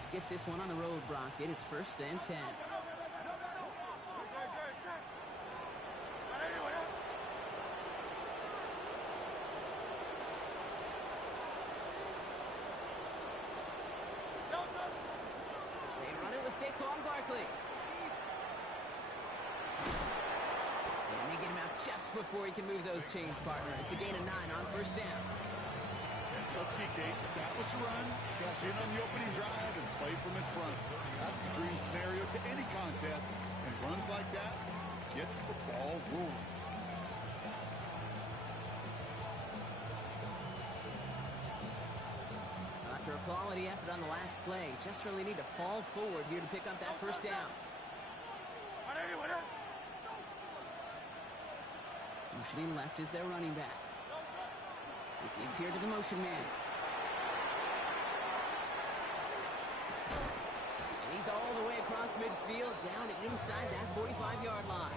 let's get this one on the road, Brock. It is 1st and 10. They run it with Saquon Barkley. And they get him out just before he can move those chains, partner. It's a gain of 9 on 1st down. Let's see, Kate. Establish a run, cash in on the opening drive, and play from in front. That's the dream scenario to any contest, and runs like that gets the ball rolling. After a quality effort on the last play, just really need to fall forward here to pick up that 1st down. Motioning left is their running back. They give here to the motion man. And he's all the way across midfield, down inside that 45-yard line.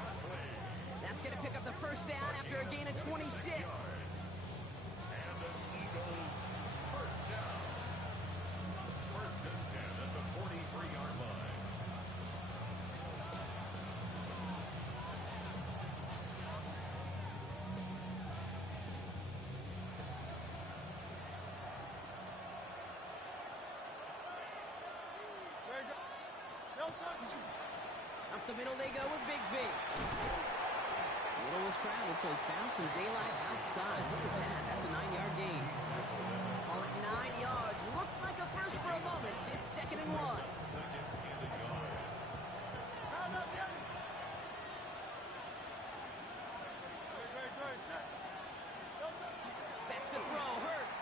That's going to pick up the 1st down after a gain of 26. And the Eagles 1st down. 1st and 10 at the 43-yard line. Up the middle they go with Bigsby. The middle was crowded, so he found some daylight outside. Look at that. That's a 9-yard gain. Call it 9 yards. Looks like a first for a moment. It's 2nd and 1. Back to throw. Hurts.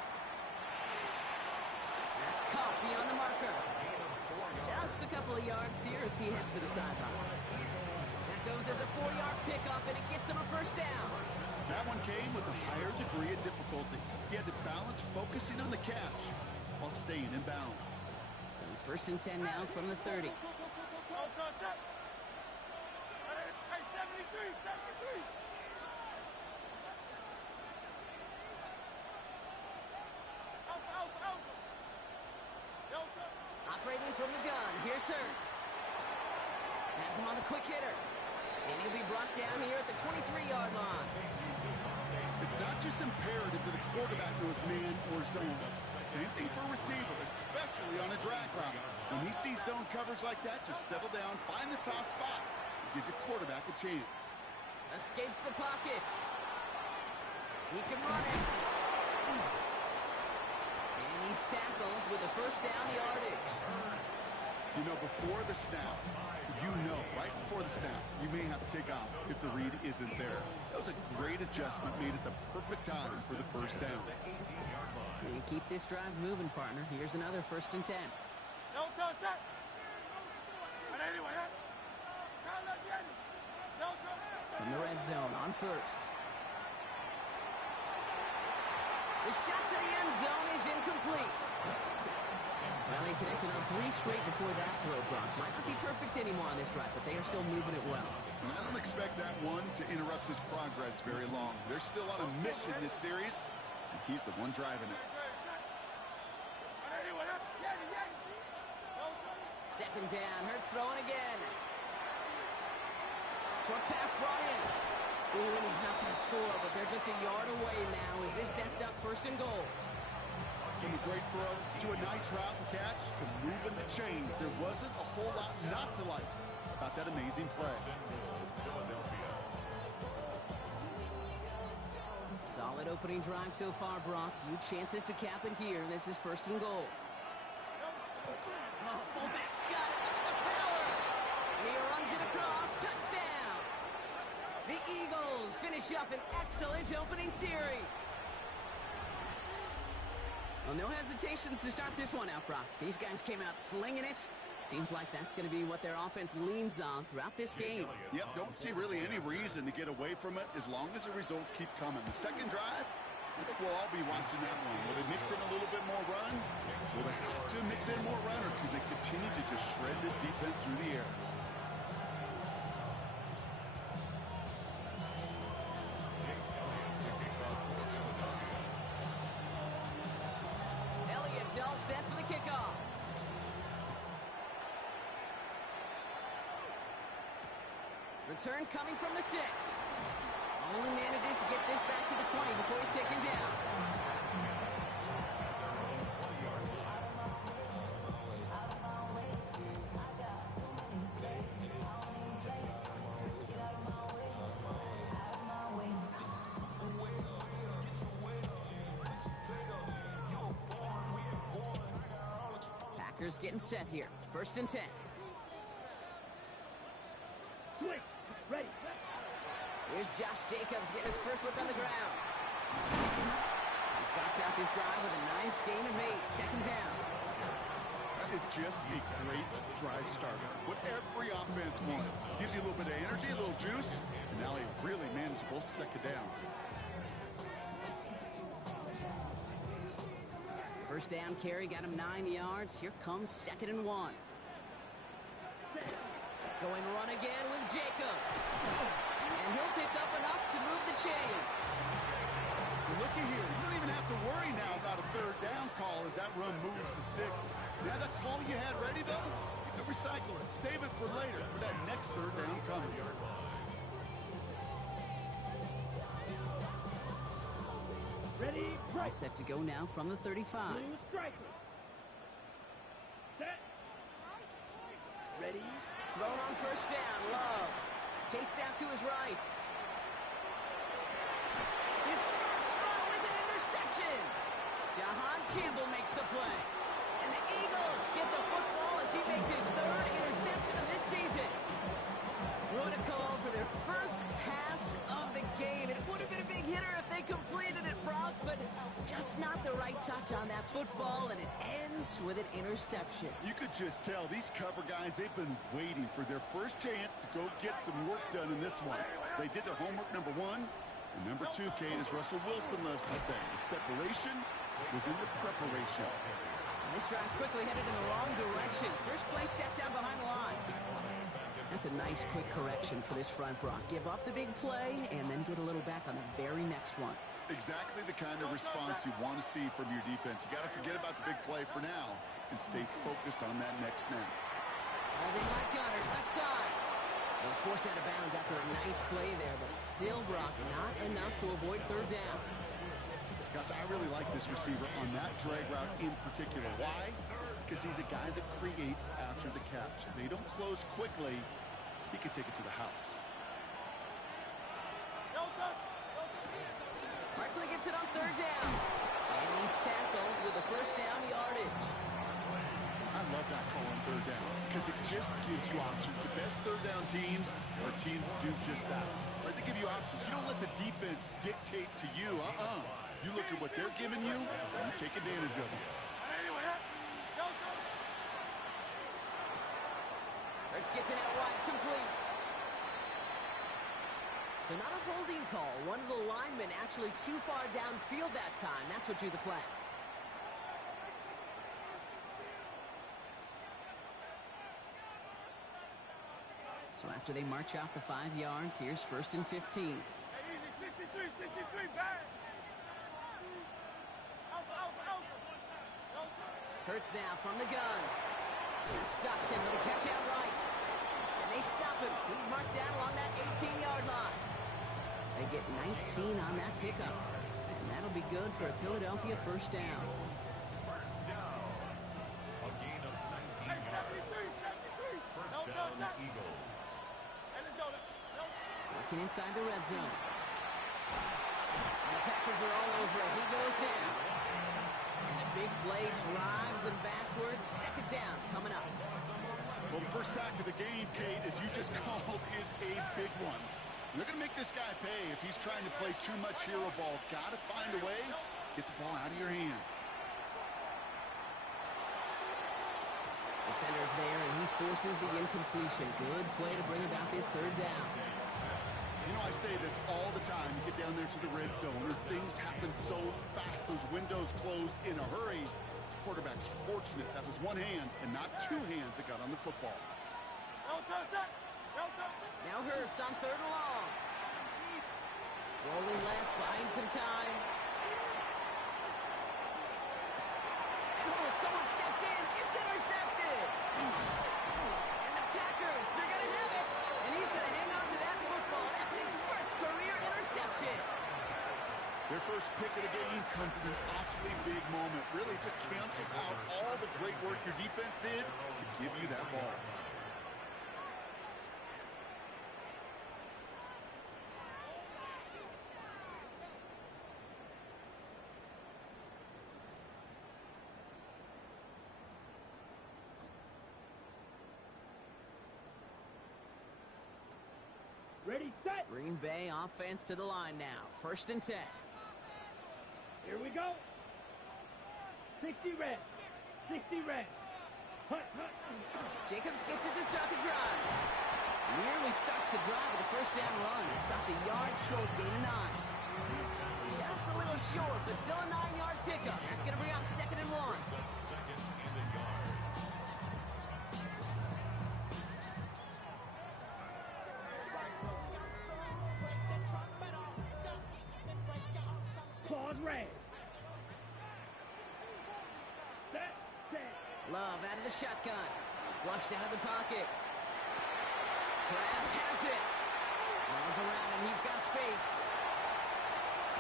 That's caught beyond the marker. Just a couple of yards here as he heads for the sideline. That goes as a 4-yard pickoff, and it gets him a 1st down. That one came with a higher degree of difficulty. He had to balance focusing on the catch while staying in bounds. So 1st and 10 now from the 30. Operating from the gun, here's Hurts. Has him on the quick hitter. And he'll be brought down here at the 23-yard line. It's not just imperative that a quarterback knows man or zone. Same thing for a receiver, especially on a drag route. When he sees zone coverage like that, just settle down, find the soft spot, and give your quarterback a chance. Escapes the pocket. He can run it. And he's tackled with a 1st down yardage. You know, before the snap, right before the snap, you may have to take off if the read isn't there. That was a great adjustment made at the perfect time for the 1st down. And keep this drive moving, partner. Here's another 1st and 10. From the red zone on 1st. The shot to the end zone is incomplete. Well, they connected on 3 straight before that throw, Brock. Might not be perfect anymore on this drive, but they are still moving it well. And I don't expect that one to interrupt his progress very long. They're still on a mission this series, and he's the one driving it. 2nd down. Hurts throwing again. Short pass brought in. Ooh, and he's not going to score, but they're just a yard away now as this sets up 1st and goal. From a great throw to a nice route and catch to moving the chains, there wasn't a whole lot not to like about that amazing play. Solid opening drive so far, Brock. Few chances to cap it here. This is 1st and goal. Oh, fullback's got it. Look at the power. And he runs it across. Touchdown. The Eagles finish up an excellent opening series. Well, no hesitations to start this one out, Brock. These guys came out slinging it. Seems like that's going to be what their offense leans on throughout this game. Yep, don't see really any reason to get away from it as long as the results keep coming. The 2nd drive, I think we'll all be watching that one. Will they mix in a little bit more run? Will they have to mix in more run, or could they continue to just shred this defense through the air? Elliott's all set for the kickoff. Return coming from the 6. Only manages to get this back to the 20 before he's taken down. Packers getting set here. 1st and 10. Ready. Here's Josh Jacobs getting his first look on the ground. He starts out this drive with a nice gain of 8. 2nd down. That is just a great drive starter. What every offense wants. Gives you a little bit of energy, a little juice, and now a really manageable 2nd down. 1st down carry got him 9 yards. Here comes 2nd and 1. Going run again with Jacobs. And he'll pick up enough to move the chains. Looky here. You don't even have to worry now about a 3rd down call as that run moves the sticks. Now that call you had ready, though, you can recycle it. Save it for later for that next 3rd down coming. Ready, All set to go now from the 35. blue striker. Set. Ready. Thrown on 1st down. Love. Chased out to his right. His first throw is an interception. Jahan Campbell makes the play. And the Eagles get the football as he makes his 3rd interception of this season. What a call for their first pass of the game. It would have been a big hitter if they completed it, Brock, but just not the right touch on that football, and it ends with an interception. You could just tell these cover guys, they've been waiting for their first chance to go get some work done in this one. They did their homework, number 1. And number 2, Kate, as Russell Wilson loves to say, the separation was in the preparation. And this drive's quickly headed in the wrong direction. First play set down behind the line. That's a nice quick correction for this front, Brock. Give up the big play and then get a little back on the very next one. Exactly the kind of response you want to see from your defense. You got to forget about the big play for now and stay focused on that next snap. Holding by Gunner, left side. And he's forced out of bounds after a nice play there, but still, Brock, not enough to avoid 3rd down. Gosh, I really like this receiver on that drag route in particular. Why? Because he's a guy that creates after the catch. If they don't close quickly, he could take it to the house. Barkley gets it on 3rd down. And he's tackled with the 1st down yardage. I love that call on 3rd down because it just gives you options. The best 3rd down teams are teams that do just that. Right? They give you options. You don't let the defense dictate to you. You look at what they're giving you, and you take advantage of it. Hurts gets it out wide, complete. So not a holding call. One of the linemen actually too far downfield that time. That's what drew the flag. So after they march off the 5 yards, here's 1st and 15. Hurts now from the gun. It's Dotson with a catch out right. And they stop him. He's marked down along that 18-yard line. They get 19 on that pickup. And that'll be good for a Philadelphia 1st down. First down. A gain of 19 yards. First down, Eagles. Working inside the red zone. And the Packers are all over it. He goes down. And a big play drives them backwards. 2nd down coming up. Well, the first sack of the game, Kate, as you just called, is a big one. You're going to make this guy pay if he's trying to play too much hero ball. Got to find a way to get the ball out of your hand. Defender's there, and he forces the incompletion. Good play to bring about this 3rd down. You know, I say this all the time. You get down there to the red zone, where things happen so fast. Those windows close in a hurry. The quarterback's fortunate that was one hand and not 2 hands that got on the football. Now Hurts on 3rd and long. Rolling left, buying some time. And someone stepped in. It's intercepted. And the Packers, they're going to have it. And he's going to hang on to that first pick of the game comes in an awfully big moment. Really just cancels out all the great work your defense did to give you that ball. Ready, set. Green Bay offense to the line now. 1st and 10. Here we go. 60 red. 60 red. Hut, hut. Jacobs gets it to start the drive. Nearly starts the drive with a first down run. Stopped a yard short, gain of 9. Just a little short, but still a 9-yard pickup. That's going to bring up 2nd and 1. Second and a yard. Claude red. Set, set. Love out of the shotgun. Flushed out of the pocket. Krabs has it. Runs around him. He's got space.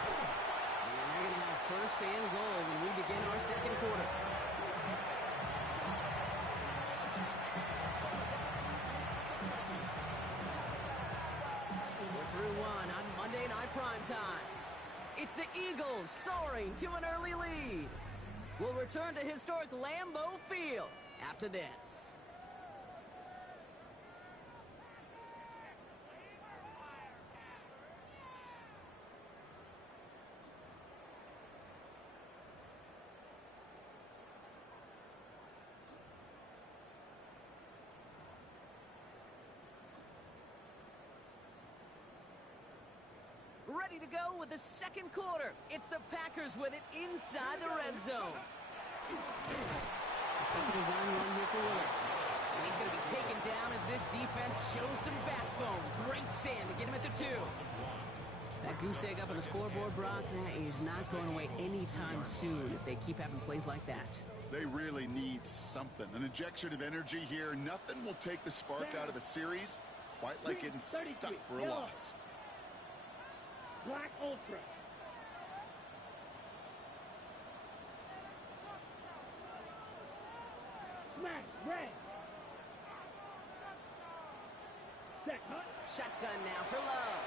And they're going to have 1st and goal when we begin our 2nd quarter. We're through 1 on Monday Night Primetime. It's the Eagles soaring to an early lead. We'll return to historic Lambeau Field after this. Ready to go with the 2nd quarter. It's the Packers with it inside the red zone. Looks like a design run here for Willis. And he's going to be taken down as this defense shows some backbone. Great stand to get him at the 2. That goose egg up on the scoreboard, Brock, that is not going away anytime soon if they keep having plays like that. They really need something. An injection of energy here. Nothing will take the spark out of the series quite like getting stuck for a loss. Black Ultra. Smack red. Set, hut. Shotgun now for Love.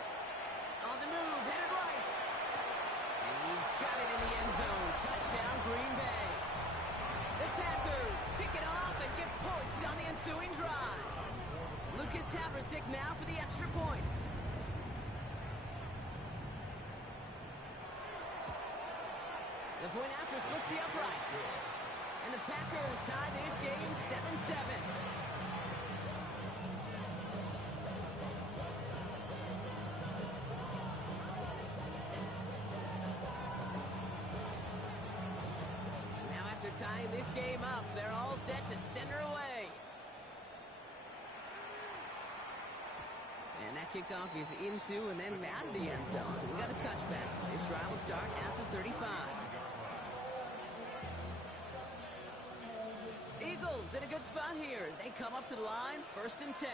On the move, headed right. And he's got it in the end zone. Touchdown, Green Bay. The Packers pick it off and get points on the ensuing drive. Lucas Haversick now for the extra point. The point after splits the upright. And the Packers tie this game 7-7. Now after tying this game up, they're all set to center away. And that kickoff is into and then out of the end zone. So we got a touchback. This drive will start after 35. Eagles in a good spot here as they come up to the line. 1st and 10.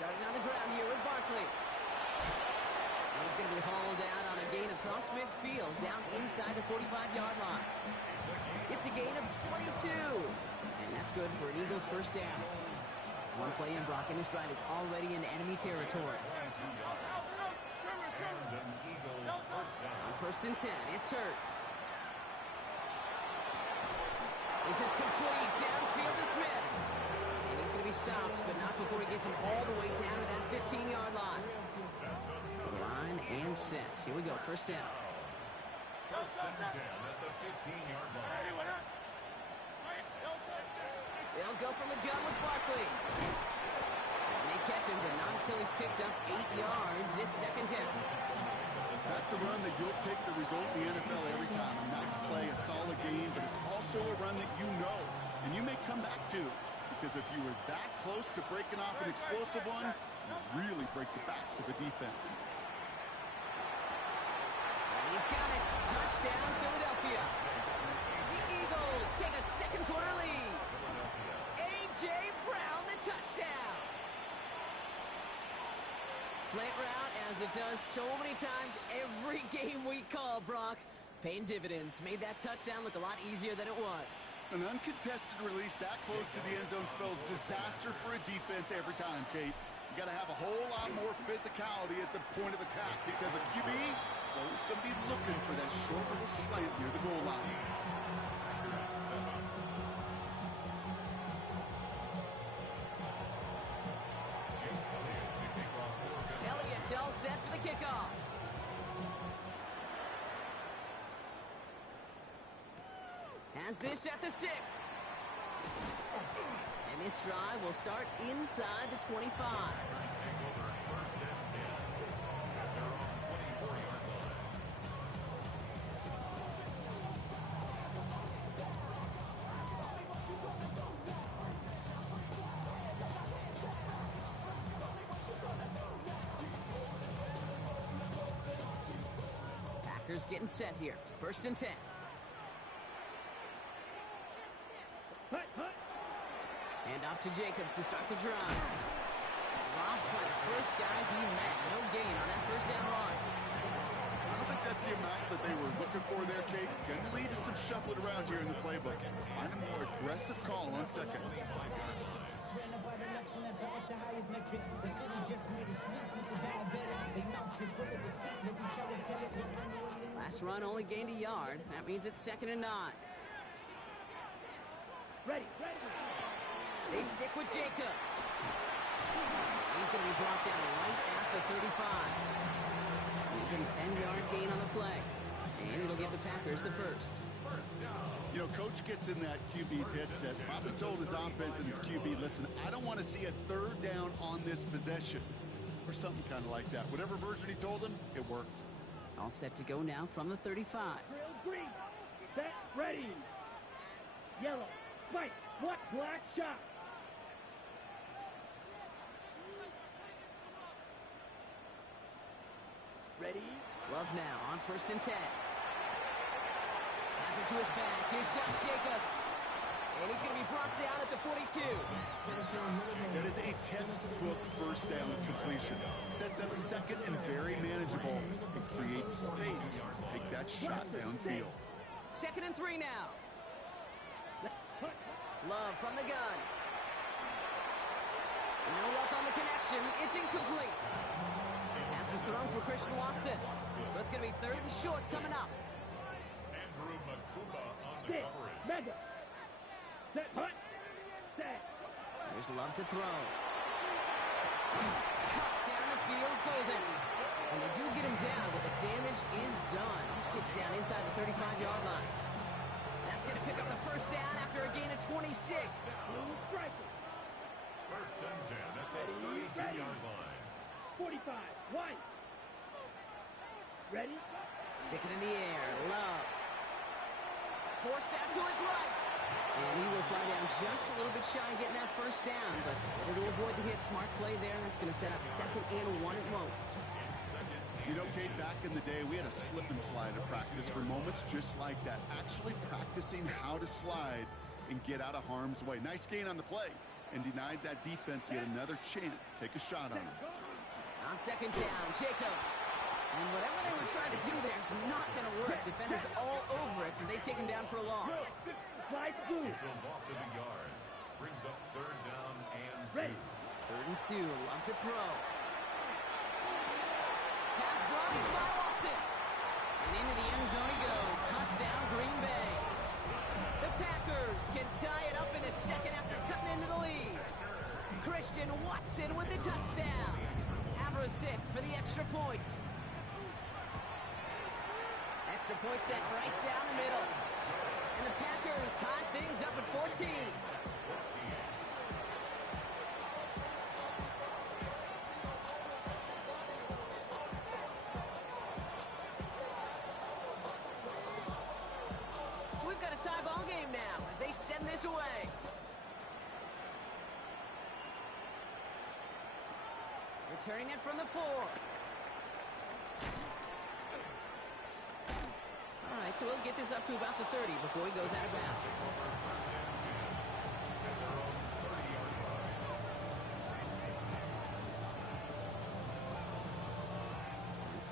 Starting on the ground here with Barkley. And he's going to be hauled out on a gain across midfield down inside the 45-yard line. It's a gain of 22. And that's good for an Eagles 1st down. One play in, Brock, and this drive is already in enemy territory. On 1st and 10, it's Hurts. This is complete downfield to Smith. And he's going to be stopped, but not before he gets him all the way down to that 15-yard line. To the line and set. Here we go, 1st down. 1st and 10 at the 15-yard line. They'll go from the gun with Barkley. And they catch him, but not until he's picked up 8 yards. It's 2nd down. That's a run that you'll take the result in the NFL every time. A nice play, a solid game, but it's also a run that you know, and you may come back to, because if you were that close to breaking off an explosive one, you really break the backs of a defense. And he's got it. Touchdown, Philadelphia. The Eagles take a 2nd quarter lead. A.J. Brown, the touchdown. Slant route as does so many times every game we call, Brock. Paying dividends. Made that touchdown look a lot easier than it was. An uncontested release that close to the end zone spells disaster for a defense every time, Kate. You got to have a whole lot more physicality at the point of attack because a QB is always going to be looking for that short little slant near the goal line. Elliott's all set for the kickoff. Has this at the 6. And this drive will start inside the 25. Packers getting set here. 1st and 10. Hand off to Jacobs to start the drive. Robbed by the first guy he met. No gain on that 1st down run. I don't think that's the amount that they were looking for there, Kate. Going to lead to some shuffling around here in the playbook. Find a more aggressive call on 2nd. Last run only gained a yard. That means it's 2nd and 9. Ready. They stick with Jacobs. He's going to be brought down right at the 35. Making 10-yard gain on the play. And it'll give the Packers the 1st. You know, coach gets in that QB's headset, probably told his offense and his QB, listen, I don't want to see a 3rd down on this possession. Or something kind of like that. Whatever version he told him, it worked. All set to go now from the 35. Green. Set. Ready. Yellow. Spike. What? Black shot. Ready. Love now on 1st and 10. Has it to his back. Here's Josh Jacobs. And he's going to be brought down at the 42. That is a textbook 1st down completion. Sets up 2nd and very manageable and creates space to take that shot downfield. 2nd and 3 now. Love from the gun. No luck on the connection. It's incomplete. Pass was thrown for Christian Watson. So it's going to be 3rd and short coming up. Andrew Makuba on the Sit. coverage. Mega. Set. Hut. Set. There's Love to throw. Cut down the field, Golden. And they do get him down, but the damage is done. He gets down inside the 35-yard line. That's going to pick up the 1st down after a gain of 26. Blue striker. 1st and 10 at the 32-yard line. 45. White. Ready. Stick it in the air. Love. Forced out to his right. And he will slide down just a little bit shy of getting that 1st down, but able to avoid the hit. Smart play there. That's going to set up 2nd and 1 at most. You know, Kate, back in the day, we had a slip and slide at practice for moments just like that. Actually practicing how to slide and get out of harm's way. Nice gain on the play and denied that defense yet another chance to take a shot on him. On 2nd down, Jacobs. And whatever they were trying to do there is not going to work. Defenders all over it, so they take him down for a loss. Slide through. It's a loss of a yard. Brings up 3rd down and 2. Ready. 3rd and 2. Love to throw. Pass blocked by Watson. And into the end zone he goes. Touchdown, Green Bay. The Packers can tie it up in the 2nd after cutting into the lead. Christian Watson with the touchdown. Avrasic for the extra point. Extra point set right down the middle. And the Packers tie things up at 14. So we've got a tie ball game now as they send this away. Returning it from the 4. All right, so we'll get this up to about the 30 before he goes out of bounds.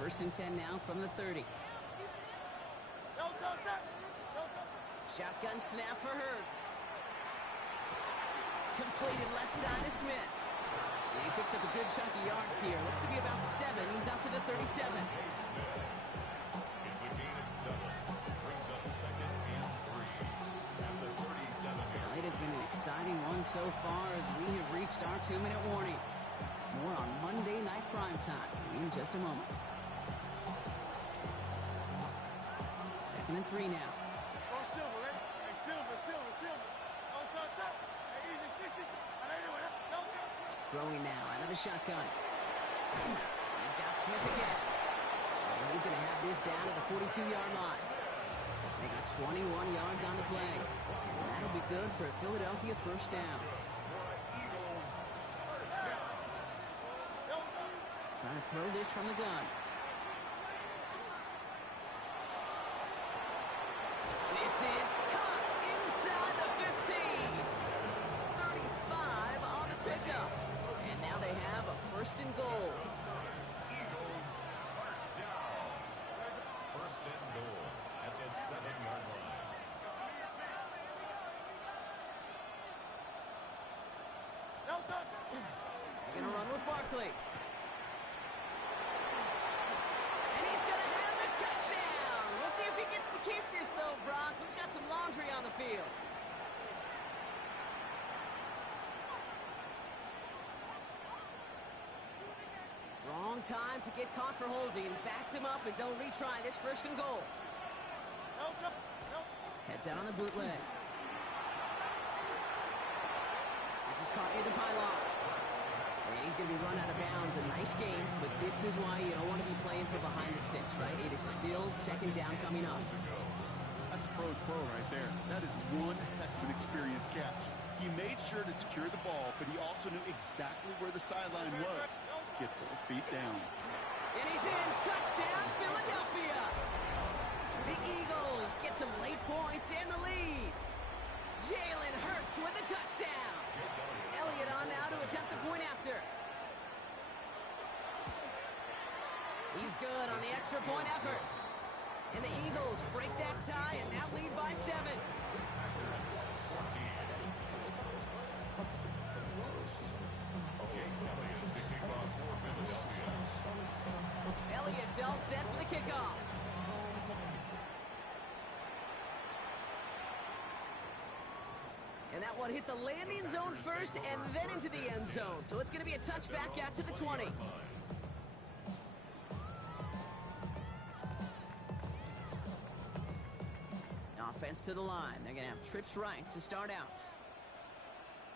First and 10 now from the 30. Shotgun snap for Hurts. Completed left side to Smith. He picks up a good chunk of yards here. Looks to be about 7. He's up to the 37. It's a gain of 7. Brings up second and 3 at the 37-yard. Well, it has been an exciting one so far as we have reached our 2-minute warning. More on Monday Night Primetime in just a moment. Second and 3 now. Throwing now out of the shotgun. He's got Smith again. And he's going to have this down at the 42-yard line. They got 21 yards on the play. And that'll be good for a Philadelphia first down. Trying to throw this from the gun. This is caught inside the 15. 35 on the pickup. And now they have a first and goal. Eagles first down. First and goal at the 7-yard line. They're going to run with Barkley. And he's going to have the touchdown. We'll see if he gets to keep this, though, Brock. We've got some laundry on the field. Wrong time to get caught for holding. Backed him up as they'll retry this first and goal. Heads out on the bootleg. This is caught near the pylon. And he's going to be run out of bounds. A nice game, but this is why you don't want to be playing for behind the sticks, right? It is still second down coming up. That's a pro's pro right there. That is one heck of an experienced catch. He made sure to secure the ball, but he also knew exactly where the sideline was to get those feet down. And he's in. Touchdown, Philadelphia. The Eagles get some late points in the lead. Jalen Hurts with the touchdown. Elliott on now to attempt the point after. He's good on the extra point effort. And the Eagles break that tie and now lead by 7. Elliott's all set for the kickoff. And that one hit the landing zone first and then into the end zone. So it's going to be a touchback out to the 20. Offense to the line. They're going to have trips right to start out.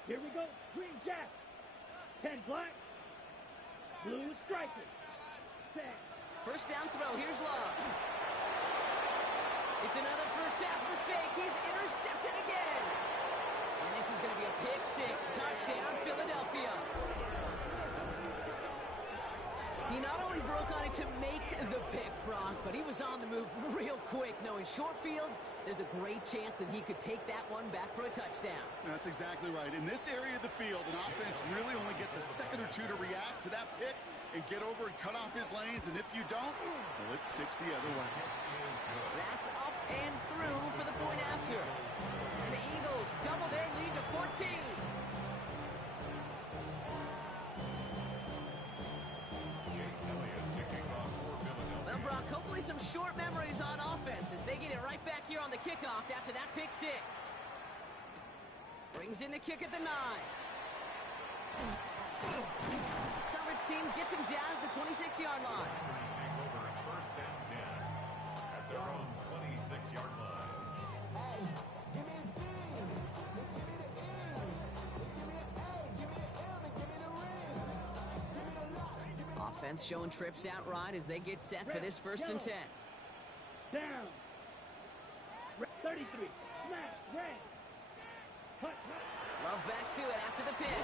Here we go. Green jack. 10 black. Blue striker. Set. First down throw. Here's Love. It's another first half mistake. He's intercepted again. And this is going to be a pick 6. Touchdown, Philadelphia. He not only broke on it to make the pick, Brock, but he was on the move real quick, knowing short field, there's a great chance that he could take that one back for a touchdown. That's exactly right. In this area of the field, an offense really only gets a second or two to react to that pick and get over and cut off his lanes. And if you don't, well, it's 6 the other way. That's up and through for the point after. And the Eagles double their lead to 14. Well, Brock, hopefully some short memories on offense as they get it right back here on the kickoff after that pick 6. Brings in the kick at the 9. Coverage team gets him down at the 26-yard line. Take over at first and 10 at their own 26-yard line. Give me a D. Give me the E. Give me an A. Give me an M. And give me the ring. Give me a lot. Give me Offense showing trips out right as they get set for this first and 10. Down. 33. Smash. Red. Hut, hut. Love back to it after the pick. Oh,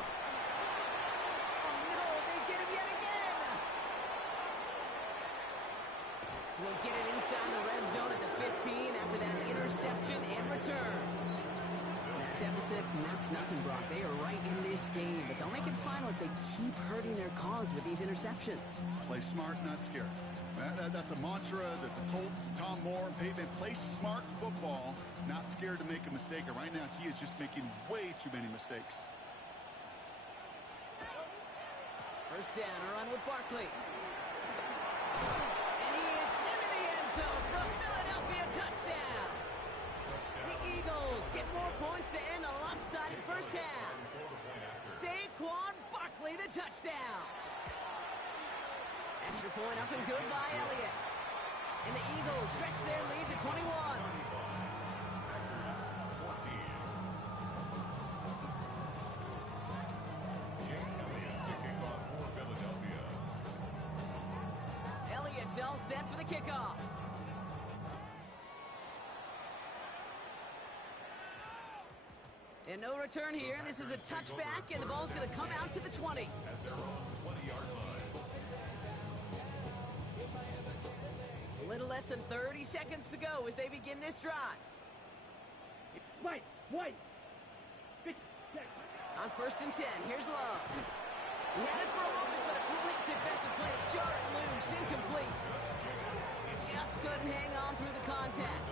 no, they get him yet again. Will get it inside the red zone at the 15 after that interception and return. That deficit, that's nothing, Brock. They are right in this game, but they'll make it final if they keep hurting their cause with these interceptions. Play smart, not scared. That's a mantra that the Colts, Tom Moore, and Peyton play smart football, not scared to make a mistake. And right now, he is just making way too many mistakes. First down, a run with Barkley. And he is into the end zone for a Philadelphia touchdown. The Eagles get more points to end a lopsided first half. Saquon Barkley, the touchdown. Extra point up and good by Elliott. And the Eagles stretch their lead to 21. Elliott's all set for the kickoff. And no return here. This is a touchback, and the ball's going to come out to the 20. At their own 20-yard line. A little less than 30 seconds to go as they begin this drive. White. On first and 10, here's Love. He had it for a moment, but a complete defensive play to jar it loose, incomplete. Just couldn't hang on through the contact.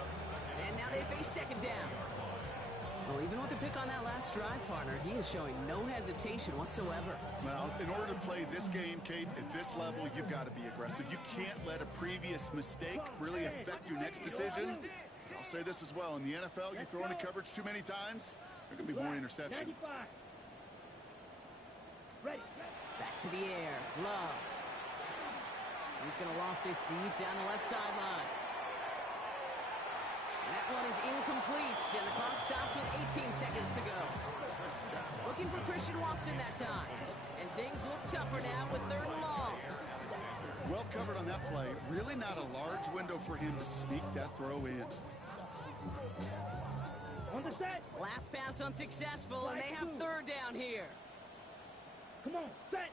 And now they face second down. Well, even with the pick on that last drive, partner, he is showing no hesitation whatsoever. Well, in order to play this game, Kate, at this level, you've got to be aggressive. You can't let a previous mistake really affect your next decision. I'll say this as well. In the NFL, you throw into coverage too many times, there are going to be more interceptions. 95. Ready. Back to the air. Love. He's going to loft this deep down the left sideline. And that one is incomplete, and the clock stops with 18 seconds to go. Looking for Christian Watson that time. And things look tougher now with third and long. Well covered on that play. Really not a large window for him to sneak that throw in. On the set. Last pass unsuccessful, and they have third down here. Come on, set.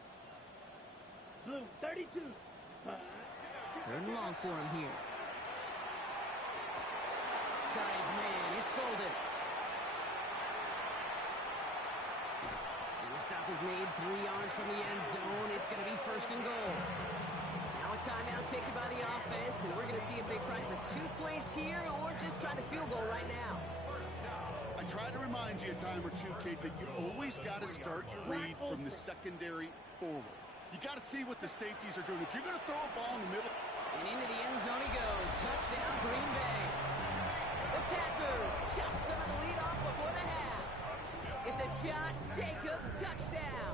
Blue, 32. Third and long for him here. Got his man. It's Golden. And the stop is made 3 yards from the end zone. It's going to be first and goal. Now a timeout taken by the offense, and we're going to see if they try for 2 plays here or just try to field goal right now. I try to remind you a time or two, Kate, that you always got to start your read from the secondary forward. You got to see what the safeties are doing. If you're going to throw a ball in the middle. And into the end zone he goes. Touchdown, Green Bay. The Packers chop some of the lead off before the half. It's a Josh Jacobs touchdown.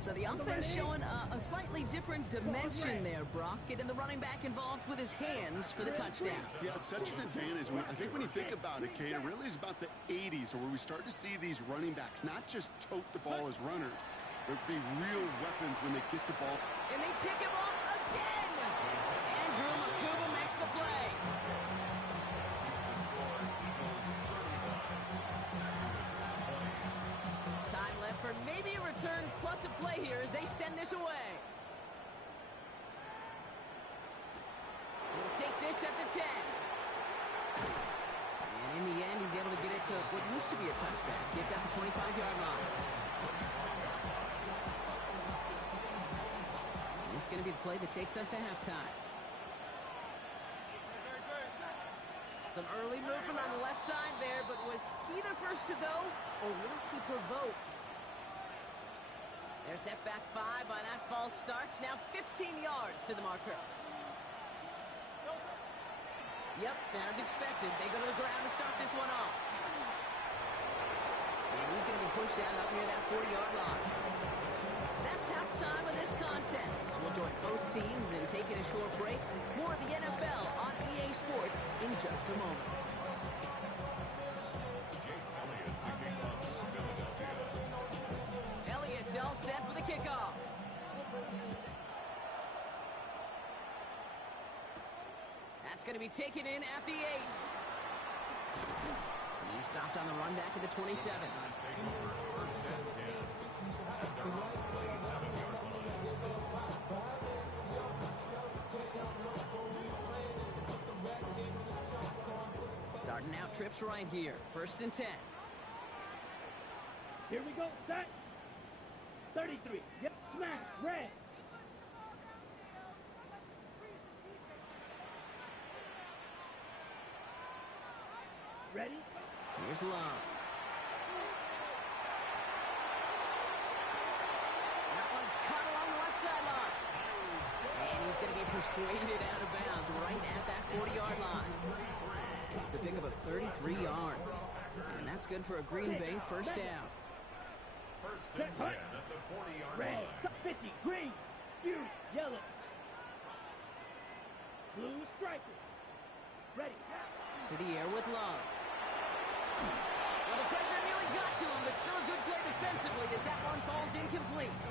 So the offense showing a slightly different dimension there, Brock. Getting the running back involved with his hands for the touchdown. Yeah, such an advantage. I think when you think about it, Kate, it really is about the 80s where we start to see these running backs not just tote the ball as runners, but be real weapons when they get the ball. And they pick him off again. Andrew Makuba makes the play. Time left for maybe a return plus a play here as they send this away. Let's take this at the 10. And in the end, he's able to get it to what used to be a touchback. Gets at the 25-yard line. This is going to be the play that takes us to halftime. Some early movement on the left side there, but was he the first to go, or was he provoked? They're set back 5 by that false start. Now 15 yards to the marker. Yep, as expected, they go to the ground to start this one off. And he's going to be pushed out up near that 40-yard line. That's halftime of this contest. We'll join both teams in taking a short break. More of the NFL on EA Sports in just a moment. Elliott's all set for the kickoff. That's going to be taken in at the 8. He stopped on the run back at the 27. Starting out trips right here. First and 10. Here we go, set. 33. Yep, smash, red. Ready? Here's Love. That one's cut along the left sideline. And he's going to be persuaded out of bounds right at that 40-yard line. It's a pickup of 33 yards. And that's good for a Green Bay first down. First and 10 at the 40-yard Red, line. 50, green, blue, yellow. Blue striker. Ready. To the air with Love. Well, the pressure nearly got to him, but still a good play defensively as that one falls incomplete.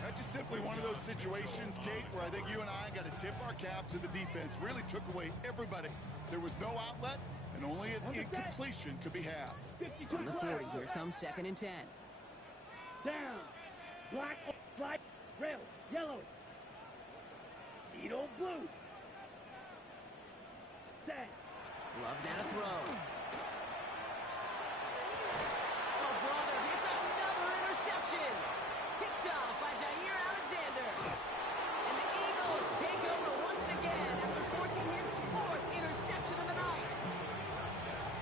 That's just simply one of those situations, Kate, where I think you and I got to tip our cap to the defense. Really took away everybody. There was no outlet, and only an incompletion could be had. 52 On the 40, here comes 2nd and 10. Down. Black, black, rail, yellow. Needle blue. Set. Love down a throw. Oh, brother, it's another interception. Picked off by Jair Alexander. And the Eagles take over once again after forcing his 4th interception of the night.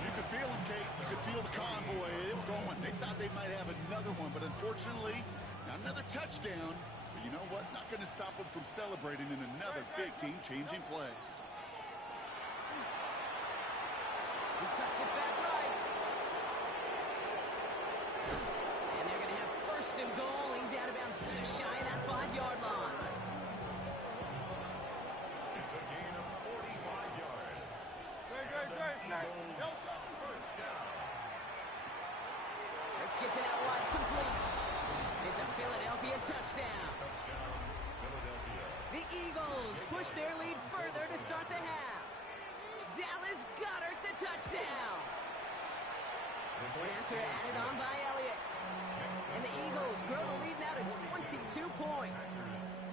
You could feel them, Kate. You could feel the convoy. They were going. They thought they might have another one, but unfortunately, not another touchdown. But you know what? Not going to stop them from celebrating in another big game-changing play. He cuts it back right. And they're going to have 1st and goal. He's out of bounds just shy of that 5-yard line. It's a gain of 45 yards. First down. Let's get it out wide, complete. It's a Philadelphia touchdown. Touchdown, Philadelphia. The Eagles push their lead further to start the half. Dallas Goedert the touchdown. Point after added on by Elliott. And the Eagles grow the lead now to 22 points.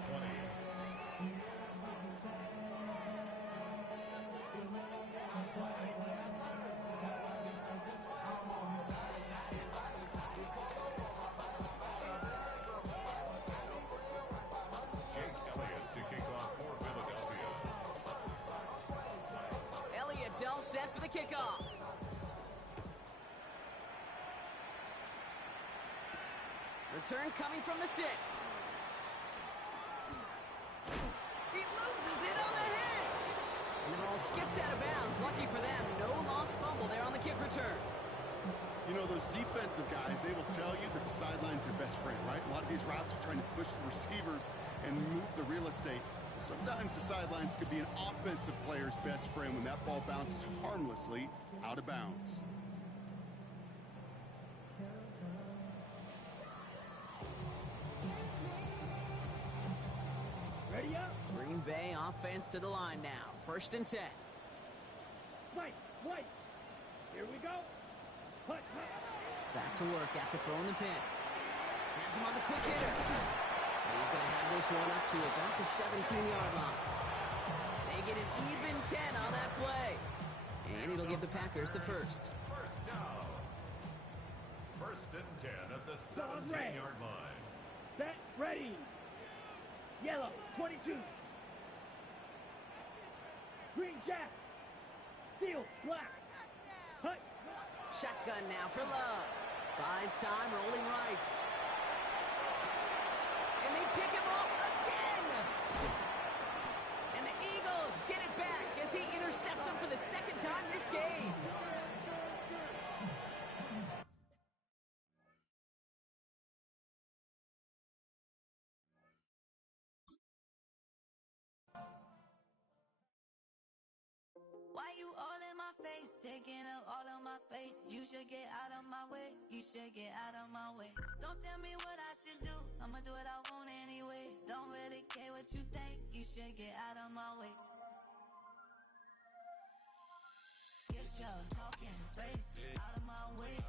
20. Jake Elliott to kick off for Philadelphia. Elliott's all set for the kickoff. Return coming from the 6. He loses it on the hit. And the ball skips out of bounds. Lucky for them, no lost fumble there on the kick return. You know, those defensive guys, they will tell you that the sideline's their best friend, right? A lot of these routes are trying to push the receivers and move the real estate. Sometimes the sidelines could be an offensive player's best friend when that ball bounces harmlessly out of bounds. Ready up. Green Bay offense to the line now. 1st and 10. White, white. Here we go. Hut, hut. Back to work after throwing the pick. Has him on the quick hitter. And he's going to have this one up to about the 17-yard line. They get an even 10 on that play. And it'll give the Packers the first. First down. 1st and 10 at the 17-yard line. Set, ready. Yellow, 22. Green jack. Steel, black. Hut. Shotgun now for Love. Buys time, rolling right. And they pick him off again. And the Eagles get it back as he intercepts him for the 2nd time this game. Why you all in my face, taking up all of my space? You should get out of my way, you should get out of my way. Don't tell me what I should do, I'ma do what I want anyway. Don't really care what you think, you should get out of my way. Get your talking face out of my way.